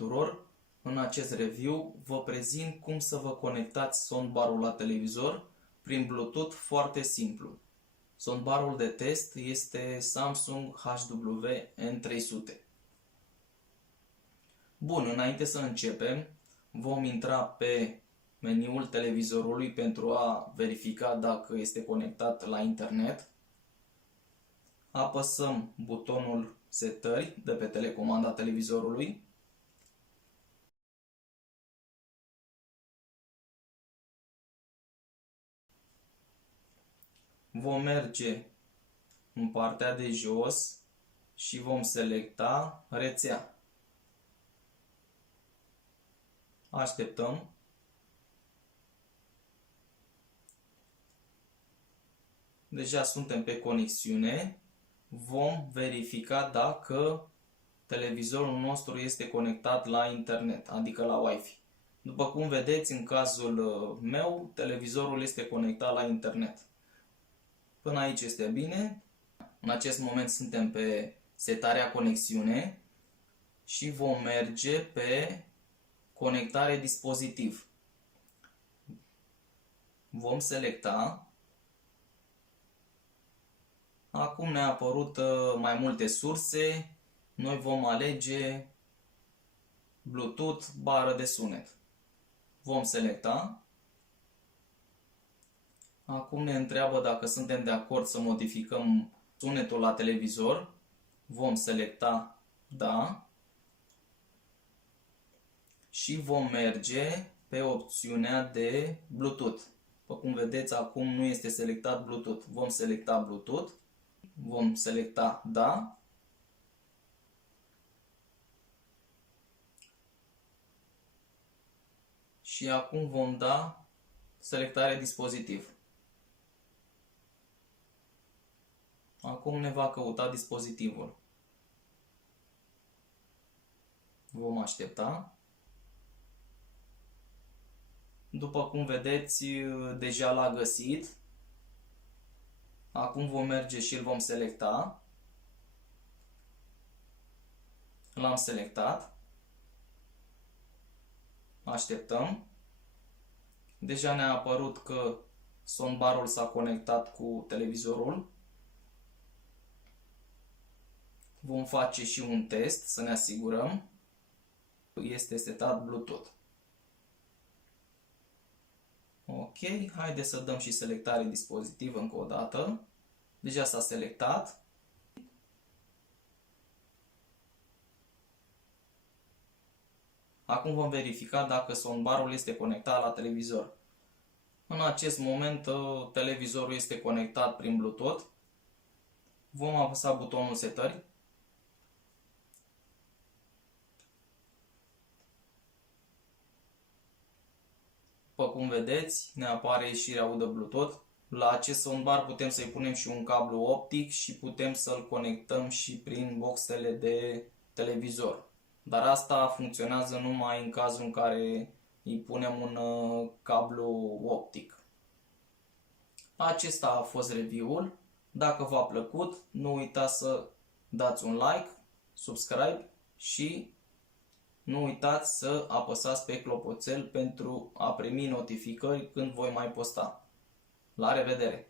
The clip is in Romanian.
tuturor! În acest review vă prezint cum să vă conectați soundbar-ul la televizor prin Bluetooth foarte simplu. Soundbar-ul de test este Samsung HW N300. Bun, înainte să începem, vom intra pe meniul televizorului pentru a verifica dacă este conectat la internet. Apăsăm butonul Setări de pe telecomanda televizorului. Vom merge în partea de jos și vom selecta rețea. Așteptăm. Deja suntem pe conexiune. Vom verifica dacă televizorul nostru este conectat la internet, adică la Wi-Fi. După cum vedeți, în cazul meu, televizorul este conectat la internet. Până aici este bine. În acest moment suntem pe setarea conexiune și vom merge pe conectare dispozitiv. Vom selecta. Acum ne-a apărut mai multe surse. Noi vom alege Bluetooth, bară de sunet. Vom selecta. Acum ne întreabă dacă suntem de acord să modificăm sunetul la televizor. Vom selecta da. Și vom merge pe opțiunea de Bluetooth. După cum vedeți, acum nu este selectat Bluetooth. Vom selecta Bluetooth. Vom selecta da. Și acum vom da selectare dispozitiv. Acum ne va căuta dispozitivul. Vom aștepta. După cum vedeți, deja l-a găsit. Acum vom merge și îl vom selecta. L-am selectat. Așteptăm. Deja ne-a apărut că soundbar-ul s-a conectat cu televizorul. Vom face și un test să ne asigurăm că este setat Bluetooth. Ok, haideți să dăm și selectare dispozitiv încă o dată. Deja s-a selectat. Acum vom verifica dacă soundbar-ul este conectat la televizor. În acest moment televizorul este conectat prin Bluetooth. Vom apăsa butonul setări. După cum vedeți, ne apare ieșirea audă Bluetooth. La acest soundbar putem să-i punem și un cablu optic și putem să-l conectăm și prin boxele de televizor. Dar asta funcționează numai în cazul în care îi punem un cablu optic. Acesta a fost review-ul. Dacă v-a plăcut, nu uitați să dați un like, subscribe și nu uitați să apăsați pe clopoțel pentru a primi notificări când voi mai posta. La revedere!